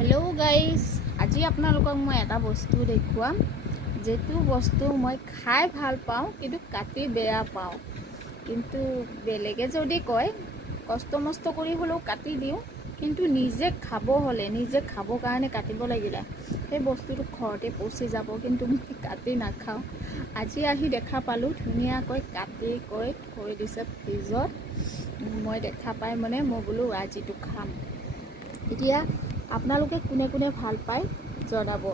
Hello' guys, আজি আপোনালোকক মই এটা বস্তু দেখুৱাম যিটো বস্তু মই খাই ভাল পাওঁ কিন্তু কাটি বেয়া পাওঁ। কিন্তু বেলেগে যদি কয় কষ্ট মষ্ট কৰি হ'লেও কাটি দিওঁ, কিন্তু নিজে খাব হ'লে নিজে খাবৰ কাৰণে কাটিব লাগিলে সেই বস্তুটো ঘৰতে পচি যাব, কিন্তু মই কাটি নাখাওঁ। আজি আহি দেখা পালোঁ ধুনীয়াকৈ কাটি কৈ থৈ দিছে ফ্ৰিজত। মই দেখা পাই মই বোলো আজিটো খাম। এতিয়া আপোনালোকে কোনে কোনে ভাল পায় জনাব।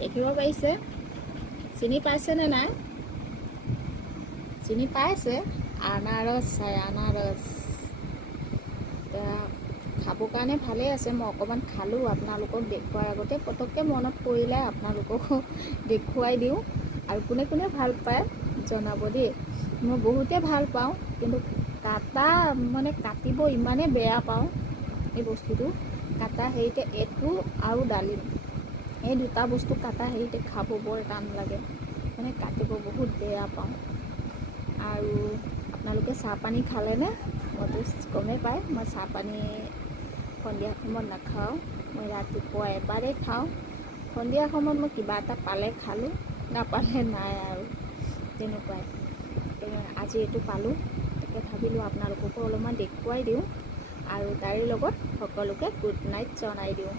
দেখিব পাৰিছে, চিনি পাইছেনে নাই? চিনি পাইছে? আনাৰস চাই আনাৰস। এতিয়া খাবৰ কাৰণে ভালেই আছে। মই অকণমান খালোঁ আপোনালোকক দেখুৱাৰ আগতে, পটককৈ মনত পৰিলে আপোনালোককো দেখুৱাই দিওঁ। আৰু কোনে কোনে ভাল পায় জনাব দেই। মই বহুতে ভাল পাওঁ, কিন্তু কাটিব ইমানেই বেয়া পাওঁ। এই বস্তুটো কাটা হেৰিতে এইটো আৰু ডালিম, এই দুটা বস্তু কাটা হেৰিতে খাব বৰ টান লাগে, কাটিব বহুত বেয়া পাওঁ। আৰু আপোনালোকে চাহপানী খালেনে? মইতো গমেই পায় মই চাহপানী সন্ধিয়া সময়ত নাখাওঁ। মই ৰাতিপুৱা এবাৰেই খাওঁ। সন্ধিয়া সময়ত মই কিবা এটা পালে খালোঁ, নাপালে নাই আৰু তেনেকুৱাই। আজি এইটো পালোঁ, তাকে ভাবিলোঁ আপোনালোককো অলপমান দেখুৱাই দিওঁ আৰু তাৰে লগত সকলোকে গুড নাইট জনাই দিওঁ।